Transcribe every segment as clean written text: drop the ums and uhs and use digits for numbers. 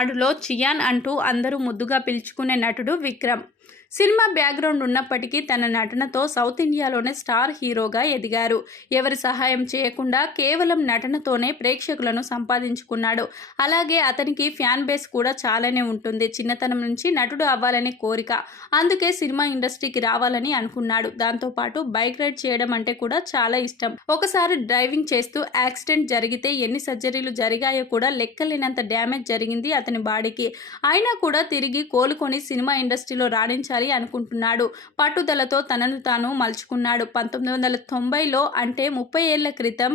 తమిళనాడులో చియాన్ అంటూ అందరూ ముద్దుగా పిలుచుకునే నటుడు విక్రమ్. సినిమా బ్యాక్గ్రౌండ్ ఉన్నప్పటికీ తన నటనతో సౌత్ ఇండియాలోనే స్టార్ హీరోగా ఎదిగారు. ఎవరి సహాయం చేయకుండా కేవలం నటనతోనే ప్రేక్షకులను సంపాదించుకున్నాడు. అలాగే అతనికి ఫ్యాన్ బేస్ కూడా చాలానే ఉంటుంది. చిన్నతనం నుంచి నటుడు అవ్వాలనే కోరిక. అందుకే సినిమా ఇండస్ట్రీకి రావాలని అనుకున్నాడు. దాంతోపాటు బైక్ రైడ్ చేయడం అంటే కూడా చాలా ఇష్టం. ఒకసారి డ్రైవింగ్ చేస్తూ యాక్సిడెంట్ జరిగితే ఎన్ని సర్జరీలు జరిగాయో కూడా లెక్కలేనంత డ్యామేజ్ జరిగింది అతని బాడీకి. అయినా కూడా తిరిగి కోలుకొని సినిమా ఇండస్ట్రీలో రాణించాలి అనుకుంటున్నాడు. పట్టుదలతో తనను తాను మలుచుకున్నాడు. 1990లో అంటే 30 ఏళ్ల క్రితం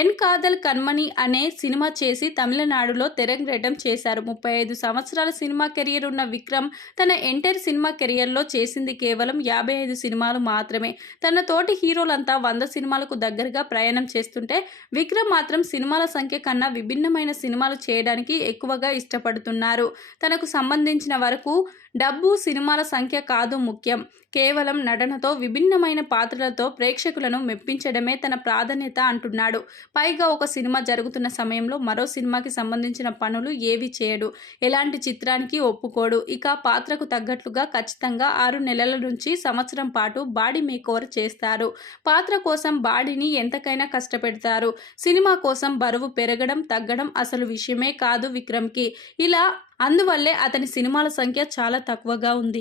ఎన్ కాదల్ కన్మణి అనే సినిమా చేసి తమిళనాడులో తెరంగేట్రం చేశారు. 35 సంవత్సరాల సినిమా కెరియర్ ఉన్న విక్రమ్ తన ఎంటైర్ సినిమా కెరియర్లో చేసింది కేవలం 55 సినిమాలు మాత్రమే. తన తోటి హీరోలంతా 100 సినిమాలకు దగ్గరగా ప్రయాణం చేస్తుంటే విక్రమ్ మాత్రం సినిమాల సంఖ్య కన్నా విభిన్నమైన సినిమాలు చేయడానికి ఎక్కువగా ఇష్టపడుతున్నారు. తనకు సంబంధించిన వరకు డబ్బు, సినిమాల సంఖ్య కాదు ముఖ్యం. కేవలం నటనతో విభిన్నమైన పాత్రలతో ప్రేక్షకులను మెప్పించడమే తన ప్రాధాన్యత అంటున్నాడు. పైగా ఒక సినిమా జరుగుతున్న సమయంలో మరో సినిమాకి సంబంధించిన పనులు ఏవీ చేయడు. ఎలాంటి చిత్రానికి ఒప్పుకోడు. ఇక పాత్రకు తగ్గట్లుగా ఖచ్చితంగా 6 నెలల నుంచి సంవత్సరం పాటు బాడీ మేకోవర్ చేస్తారు. పాత్ర కోసం బాడీని ఎంతకైనా కష్టపెడతారు. సినిమా కోసం బరువు పెరగడం, తగ్గడం అసలు విషయమే కాదు విక్రమ్కి. అందువల్లే అతని సినిమాల సంఖ్య చాలా తక్కువగా ఉంది.